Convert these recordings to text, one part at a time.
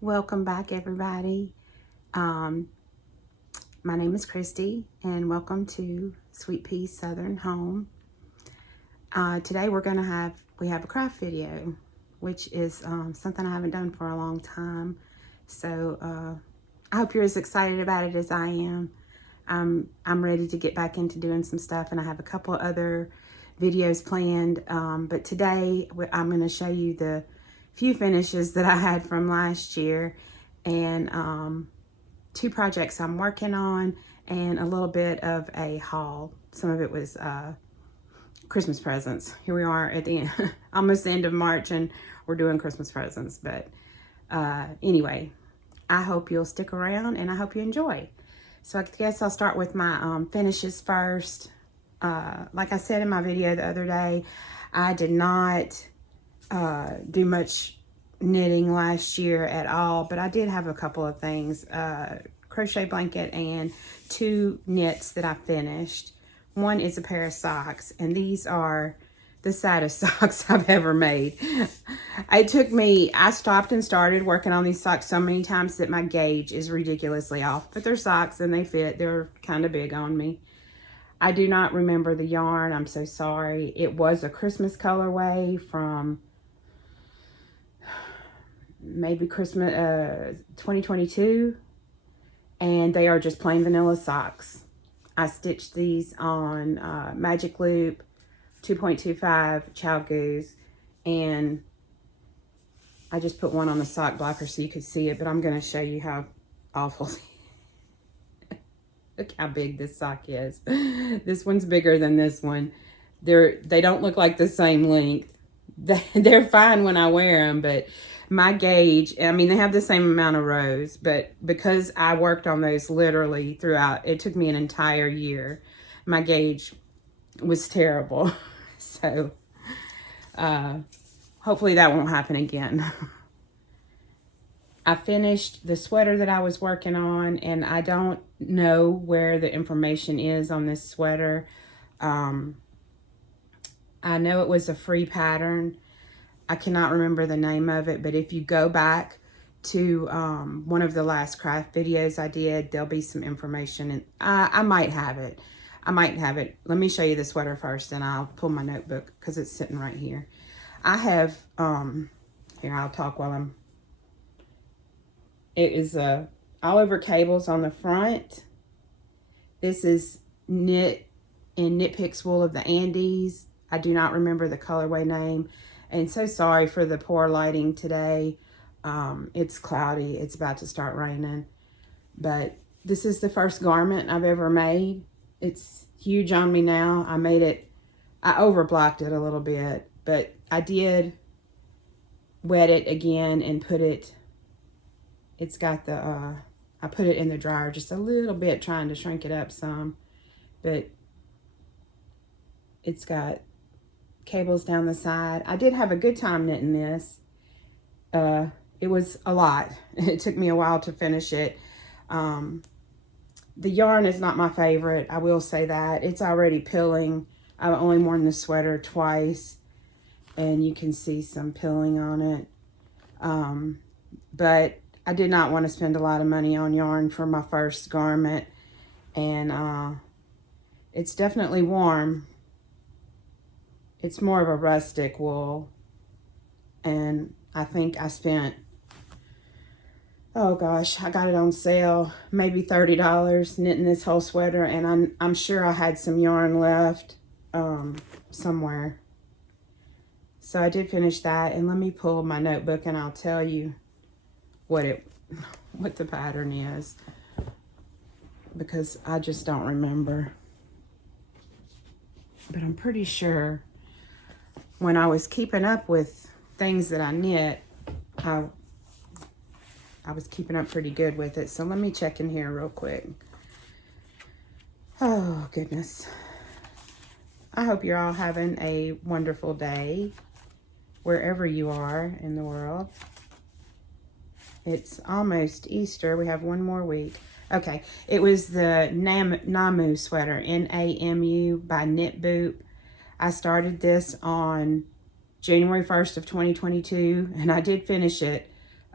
Welcome back, everybody. My name is Christy, and welcome to Sweet Pea's Southern Home. Today we have a craft video, which is something I haven't done for a long time. So I hope you're as excited about it as I am. I'm ready to get back into doing some stuff, and I have a couple of other videos planned. But today I'm going to show you the few finishes that I had from last year, and two projects I'm working on, and a little bit of a haul. Some of it was Christmas presents. Here we are at the end, almost the end of March, and we're doing Christmas presents. But anyway, I hope you'll stick around, and I hope you enjoy. So I guess I'll start with my finishes first. Like I said in my video the other day, I did not do much knitting last year at all, but I did have a couple of things, crochet blanket and two knits that I finished. One is a pair of socks, and these are the saddest socks I've ever made. I stopped and started working on these socks so many times that my gauge is ridiculously off, but they're socks and they fit. They're kind of big on me. I do not remember the yarn. I'm so sorry. It was a Christmas colorway from maybe Christmas 2022, and they are just plain vanilla socks. I stitched these on Magic Loop 2.25 Child Goose, and I just put one on the sock blocker so you could see it, but I'm going to show you how awful. Look how big this sock is. This one's bigger than this one. They don't look like the same length. They're fine when I wear them, but my gauge, I mean, they have the same amount of rows, but because I worked on those literally throughout, it took me an entire year. My gauge was terrible. So hopefully that won't happen again. I finished the sweater that I was working on, and I don't know where the information is on this sweater. I know it was a free pattern. I cannot remember the name of it, but if you go back to one of the last craft videos I did, there'll be some information, and I might have it. I might have it. Let me show you the sweater first, and I'll pull my notebook because it's sitting right here. I have, here, I'll talk while it is all over cables on the front. This is knit in Knit Picks Wool of the Andes. I do not remember the colorway name. And so sorry for the poor lighting today. It's cloudy. It's about to start raining. But this is the first garment I've ever made. It's huge on me now. I overblocked it a little bit, but I did wet it again and put it, it's got the, I put it in the dryer just a little bit, trying to shrink it up some, but it's got cables down the side. I did have a good time knitting this. It was a lot. It took me a while to finish it. The yarn is not my favorite. I will say that. It's already pilling. I've only worn the sweater twice, and you can see some pilling on it. But I did not want to spend a lot of money on yarn for my first garment, and it's definitely warm. It's more of a rustic wool, and I think I spent, oh gosh, I got it on sale, maybe $30 knitting this whole sweater, and I'm sure I had some yarn left somewhere. So I did finish that, and let me pull my notebook and I'll tell you what the pattern is, because I just don't remember. But I'm pretty sure when I was keeping up with things that I knit, I was keeping up pretty good with it. So let me check in here real quick. Oh, goodness. I hope you're all having a wonderful day, wherever you are in the world. It's almost Easter. We have one more week. Okay, it was the Namu sweater, N-A-M-U by Knit Boop. I started this on January 1st of 2022, and I did finish it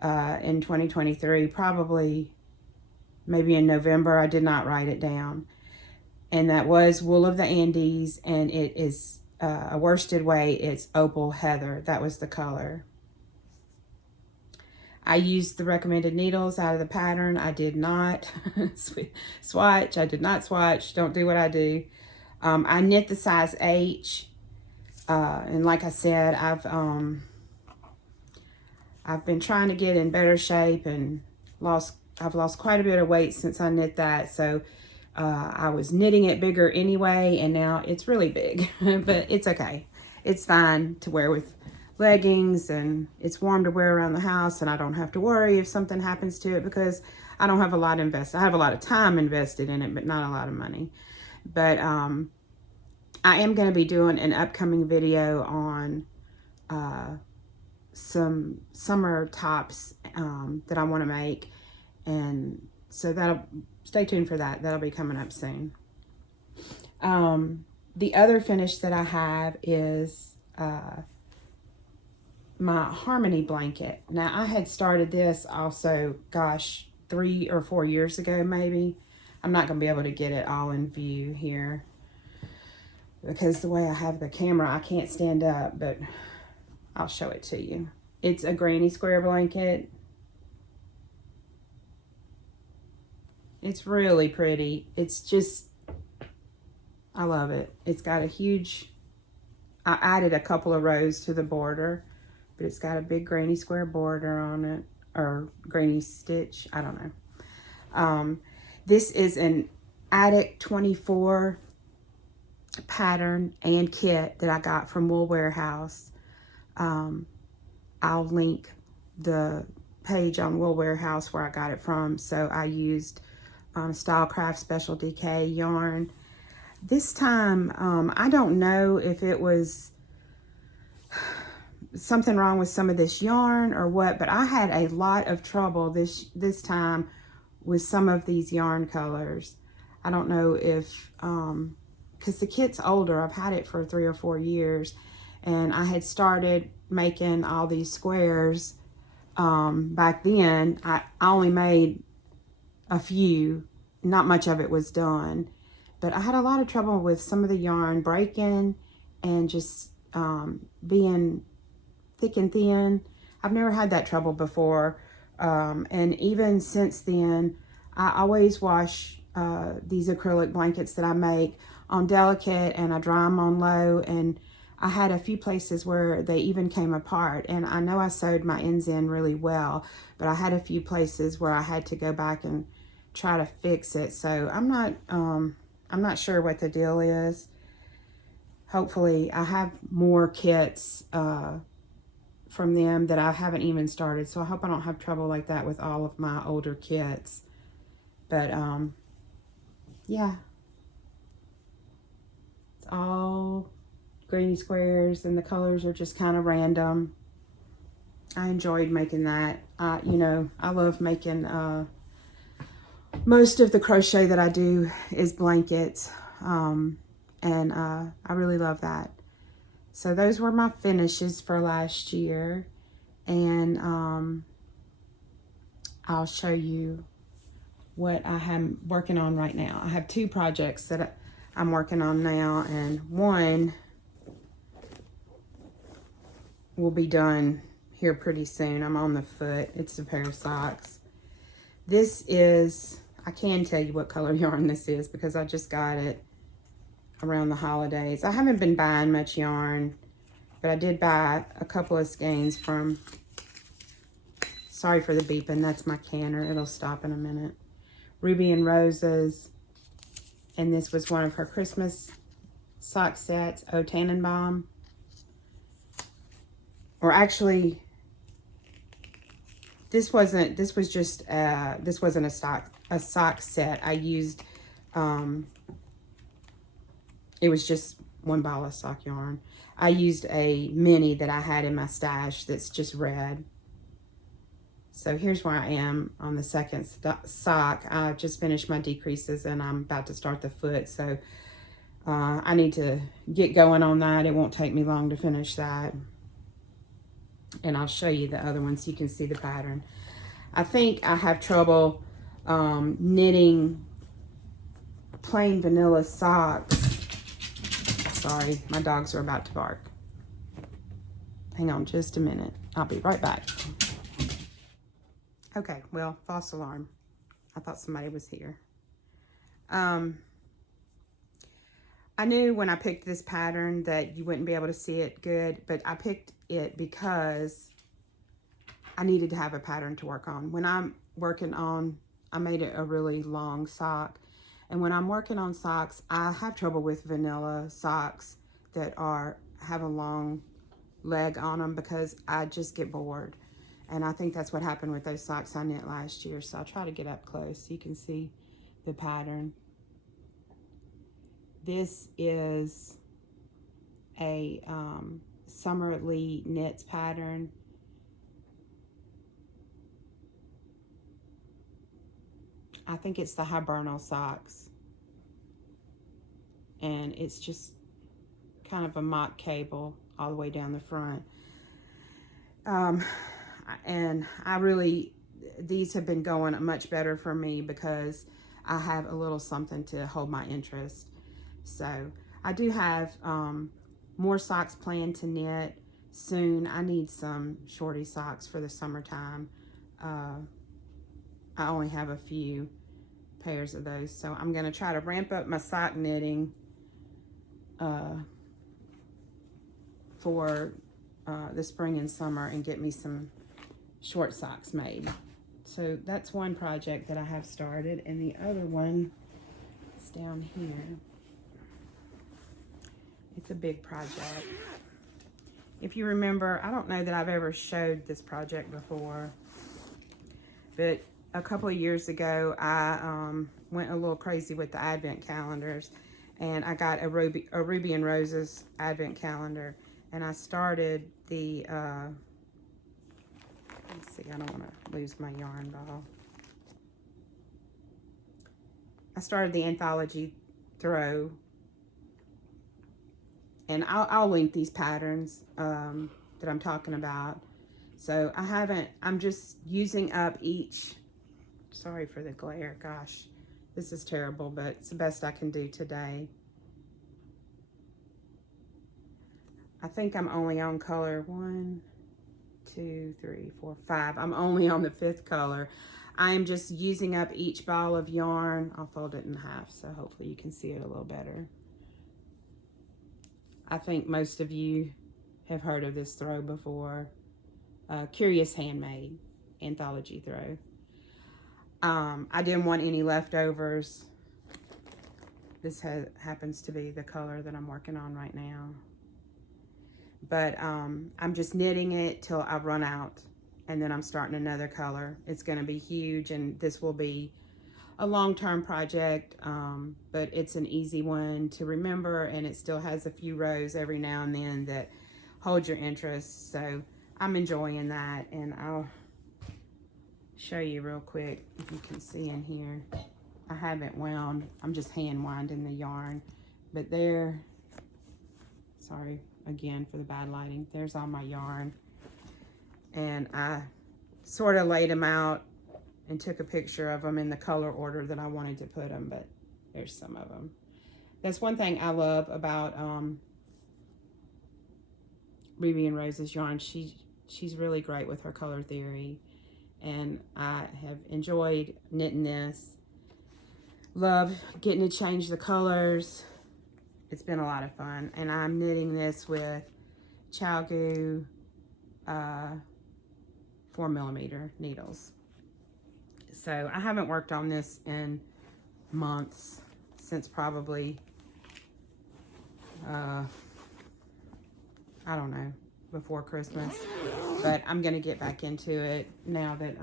in 2023, probably maybe in November. I did not write it down. And that was Wool of the Andes, and it is a worsted weight. It's Opal Heather. That was the color. I used the recommended needles out of the pattern. I did not swatch. I did not swatch. Don't do what I do. I knit the size H. And like I said, I've been trying to get in better shape, and I've lost quite a bit of weight since I knit that. So I was knitting it bigger anyway, and now it's really big, but it's okay. It's fine to wear with leggings, and it's warm to wear around the house, and I don't have to worry if something happens to it because I don't have a lot invested. I have a lot of time invested in it, but not a lot of money. But I am going to be doing an upcoming video on some summer tops that I want to make, and so stay tuned for that. That'll be coming up soon. The other finish that I have is my Harmony blanket. Now, I had started this also, gosh, 3 or 4 years ago maybe. I'm not going to be able to get it all in view here because the way I have the camera, I can't stand up, but I'll show it to you. It's a granny square blanket. It's really pretty. It's just, I love it. It's got a huge, I added a couple of rows to the border, but it's got a big granny square border on it, or granny stitch, I don't know. This is an Attic 24 pattern and kit that I got from Wool Warehouse. I'll link the page on Wool Warehouse where I got it from. So I used Stylecraft Special DK yarn. This time, I don't know if it was something wrong with some of this yarn or what, but I had a lot of trouble this time with some of these yarn colors. I don't know if, because the kit's older, I've had it for 3 or 4 years, and I had started making all these squares back then. I only made a few, not much of it was done, but I had a lot of trouble with some of the yarn breaking and just being thick and thin. I've never had that trouble before, and even since then, I always wash these acrylic blankets that I make on delicate, and I dry them on low, and I had a few places where they even came apart, and I know I sewed my ends in really well, but I had a few places where I had to go back and try to fix it. So I'm not sure what the deal is. Hopefully I have more kits from them that I haven't even started, so I hope I don't have trouble like that with all of my older kits. But yeah, it's all granny squares, and the colors are just kind of random. I enjoyed making that. You know, I love making, most of the crochet that I do is blankets, and I really love that. So those were my finishes for last year, and I'll show you what I am working on right now. I have 2 projects that I'm working on now, and one will be done here pretty soon. I'm on the foot. It's a pair of socks. This is, I can tell you what color yarn this is because I just got it around the holidays. I haven't been buying much yarn, but I did buy a couple of skeins from, sorry for the beeping, that's my canner. It'll stop in a minute. Ruby and Roses, and this was one of her Christmas sock sets, O Tannenbaum. Or actually, this wasn't a sock set. I used, it was just one ball of sock yarn. I used a mini that I had in my stash that's just red. So here's where I am on the second sock. I just finished my decreases and I'm about to start the foot. So I need to get going on that. It won't take me long to finish that. And I'll show you the other one so you can see the pattern. I think I have trouble knitting plain vanilla socks. Sorry, my dogs are about to bark. Hang on just a minute. I'll be right back. Okay, well, false alarm. I thought somebody was here. I knew when I picked this pattern that you wouldn't be able to see it good, but I picked it because I needed to have a pattern to work on. When I'm working on, I made it a really long sock. And when I'm working on socks, I have trouble with vanilla socks that have a long leg on them because I just get bored. And I think that's what happened with those socks I knit last year. So I'll try to get up close so you can see the pattern. This is a Summer Lee Knits pattern. I think it's the Hibernal socks. And it's just kind of a mock cable all the way down the front. And these have been going much better for me because I have a little something to hold my interest. So I do have more socks planned to knit soon. I need some shorty socks for the summertime. I only have a few pairs of those, so I'm going to try to ramp up my sock knitting for the spring and summer and get me some short socks made. So that's one project that I have started, and the other one is down here. It's a big project. If you remember, I don't know that I've ever showed this project before, but a couple of years ago, I went a little crazy with the advent calendars, and I got a Ruby and Roses advent calendar, and I started the, let's see, I don't want to lose my yarn ball. I started the Anthology throw, and I'll link these patterns that I'm talking about. So I'm just using up each, sorry for the glare, gosh, this is terrible, but it's the best I can do today. I think I'm only on color 1, 2, 3, 4, 5. I'm only on the 5th color. I am just using up each ball of yarn. I'll fold it in half so hopefully you can see it a little better. I think most of you have heard of this throw before. Curious Handmade Anthology throw. I didn't want any leftovers. This happens to be the color that I'm working on right now. But I'm just knitting it till I run out, and then I'm starting another color. It's going to be huge, and this will be a long-term project, but it's an easy one to remember, and it still has a few rows every now and then that hold your interest. So I'm enjoying that, and I'll show you real quick if you can see in here. I haven't wound, I'm just hand winding the yarn, but there, sorry again for the bad lighting, there's all my yarn, and I sort of laid them out and took a picture of them in the color order that I wanted to put them, but there's some of them. That's one thing I love about Ruby and Rose's yarn. She's really great with her color theory, and I have enjoyed knitting this. Love getting to change the colors. It's been a lot of fun, and I'm knitting this with ChiaoGoo 4mm needles. So I haven't worked on this in months, since probably, I don't know, before Christmas. But I'm going to get back into it now that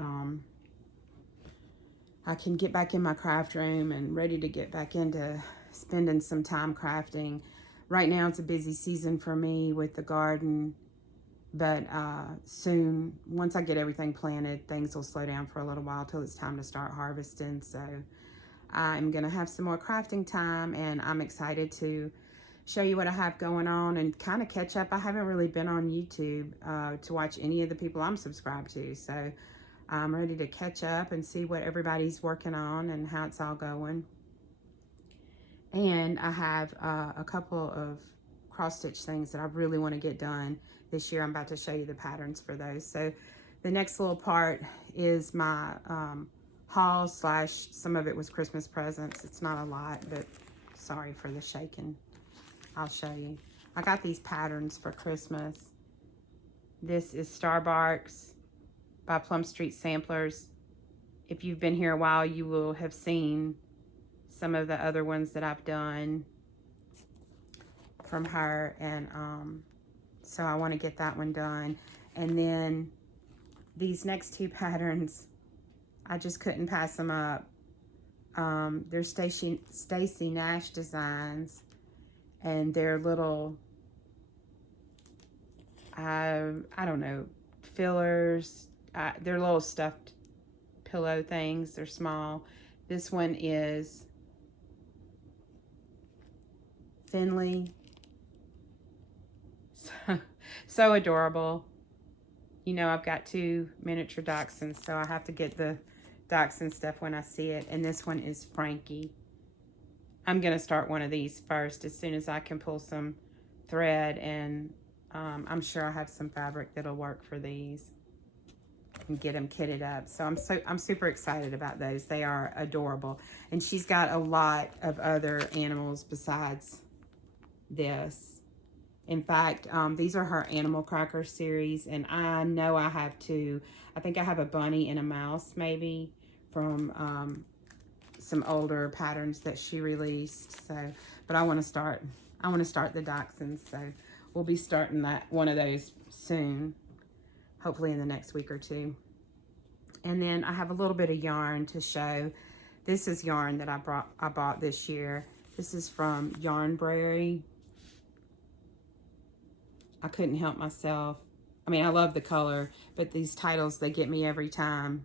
I can get back in my craft room and ready to get back into spending some time crafting. Right now it's a busy season for me with the garden, but soon, once I get everything planted, things will slow down for a little while till it's time to start harvesting. So I'm gonna have some more crafting time, and I'm excited to show you what I have going on and kind of catch up. I haven't really been on YouTube to watch any of the people I'm subscribed to. So I'm ready to catch up and see what everybody's working on and how it's all going. And I have a couple of cross-stitch things that I really want to get done this year. I'm about to show you the patterns for those. So the next little part is my haul slash some of it was Christmas presents. It's not a lot, but sorry for the shaking. I'll show you. I got these patterns for Christmas. This is Starbarks by Plum Street Samplers. If you've been here a while, you will have seen some of the other ones that I've done from her, and so I want to get that one done. And then these next two patterns, I just couldn't pass them up. They're Stacy Nash designs, and they're little, I don't know, fillers. They're little stuffed pillow things. They're small. This one is Finley. So adorable. You know, I've got 2 miniature dachshunds, so I have to get the dachshund stuff when I see it. And this one is Frankie. I'm going to start one of these first as soon as I can pull some thread, and I'm sure I have some fabric that'll work for these and get them kitted up. So I'm super excited about those. They are adorable. And she's got a lot of other animals besides this. In fact, these are her Animal Cracker series, and I know I have 2. I think I have a bunny and a mouse maybe from some older patterns that she released. So, but I want to start the dachshunds, so we'll be starting one of those soon, hopefully in the next week or 2. And then I have a little bit of yarn to show. This is yarn that I bought this year. This is from Yarnberry. I couldn't help myself. I mean, I love the color, but these titles, they get me every time.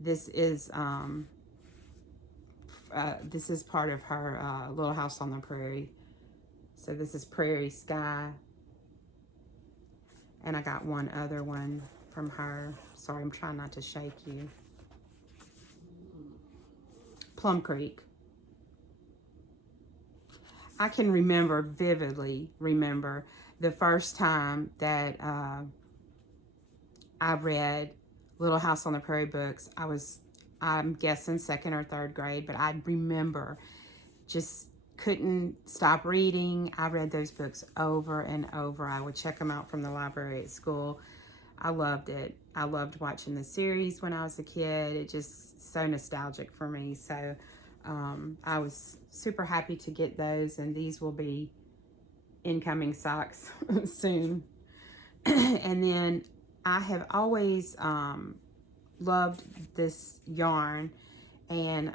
This is part of her Little House on the Prairie. So this is Prairie Sky. And I got one other one from her. Sorry, I'm trying not to shake you. Plum Creek. I can vividly remember the first time that I read Little House on the Prairie books. I'm guessing 2nd or 3rd grade, but I remember just couldn't stop reading. I read those books over and over. I would check them out from the library at school. I loved it. I loved watching the series when I was a kid. It just so nostalgic for me. So I was super happy to get those, and these will be incoming socks soon. And then I have always loved this yarn, and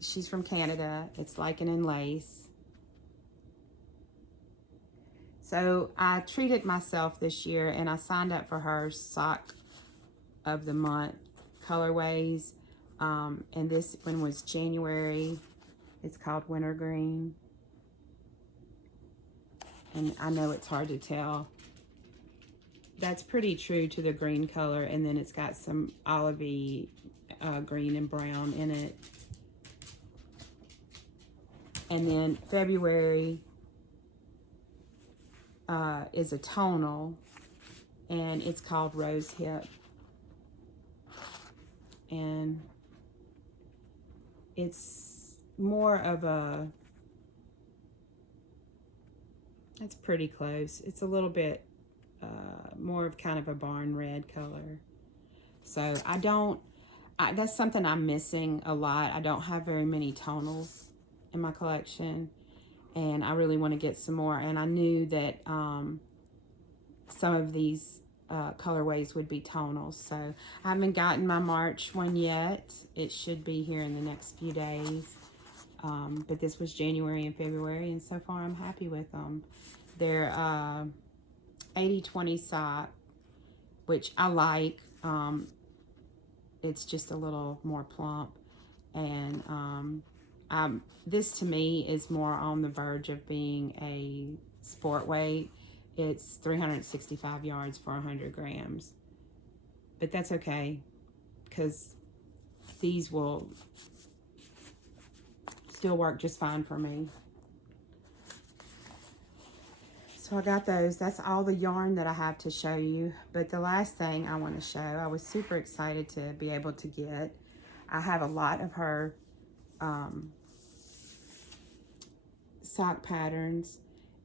she's from Canada. It's Lichen and Lace. So I treated myself this year, and I signed up for her sock of the month colorways. And this one was January. It's called Wintergreen. And I know it's hard to tell. That's pretty true to the green color, and then it's got some olivey green and brown in it. And then February is a tonal, and it's called Rose Hip. And it's more of it's pretty close. It's a little bit more of kind of a barn red color. So that's something I'm missing a lot. I don't have very many tonals in my collection, and I really want to get some more. And I knew that some of these colorways would be tonals. So I haven't gotten my March one yet. It should be here in the next few days. But this was January and February, and so far I'm happy with them. They're 80/20 sock, which I like. It's just a little more plump, and This to me is more on the verge of being a sport weight. It's 365 yards for 100 grams. But that's okay, because these will still work just fine for me. So I got those. That's all the yarn that I have to show you. But the last thing I want to show, I was super excited to be able to get. I have a lot of her sock patterns,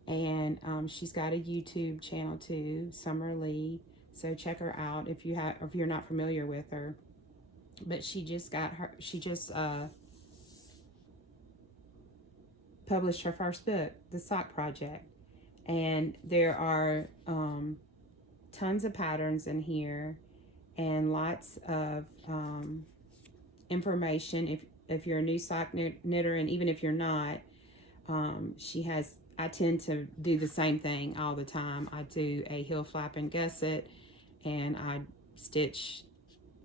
and she's got a YouTube channel too, Summer Lee. So check her out if you're not familiar with her. But she just published her first book, The Sock Project. And there are tons of patterns in here and lots of information if you're a new sock knitter, and even if you're not. I tend to do the same thing all the time. I do a heel flap and gusset, and I stitch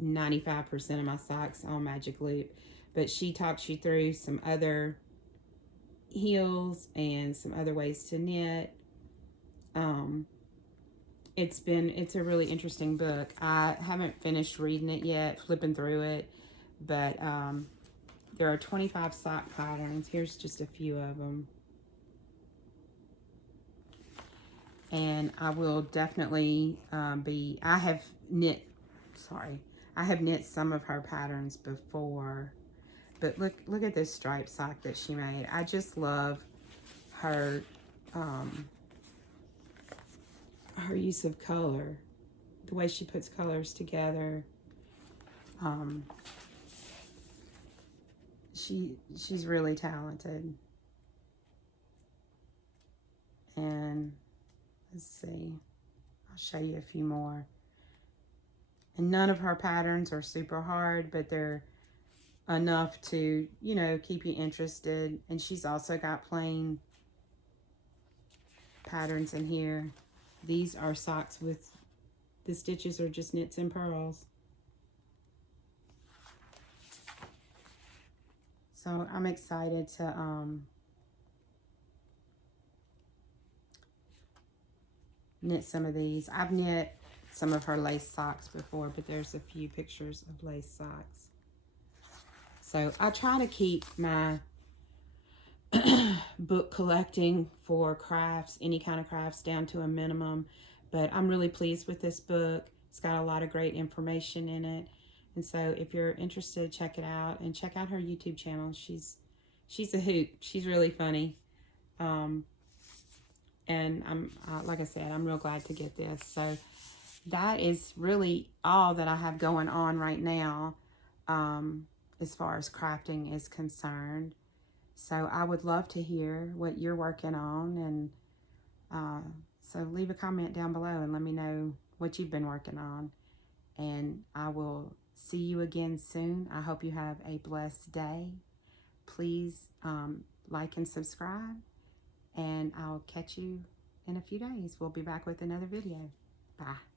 95% of my socks on magic loop. But she talks you through some other heels and some other ways to knit. It's a really interesting book. I haven't finished reading it yet, flipping through it, but there are 25 sock patterns. Here's just a few of them. And I will definitely I have knit some of her patterns before, but look at this striped sock that she made. I just love her her use of color, the way she puts colors together. She's really talented. And let's see, I'll show you a few more. And none of her patterns are super hard, but they're enough to, you know, keep you interested. And she's also got plain patterns in here. These are socks with the stitches are just knits and purls. So I'm excited to knit some of these. I've knit some of her lace socks before, but there's a few pictures of lace socks. So I try to keep my book collecting for crafts, any kind of crafts, down to a minimum. But I'm really pleased with this book. It's got a lot of great information in it. And so if you're interested, check it out, and check out her YouTube channel. She's a hoot. She's really funny. And I'm like I said, I'm real glad to get this. So that is really all that I have going on right now as far as crafting is concerned. So I would love to hear what you're working on, and so leave a comment down below and let me know what you've been working on. And I will see you again soon. I hope you have a blessed day. Please like and subscribe, and I'll catch you in a few days. We'll be back with another video. Bye.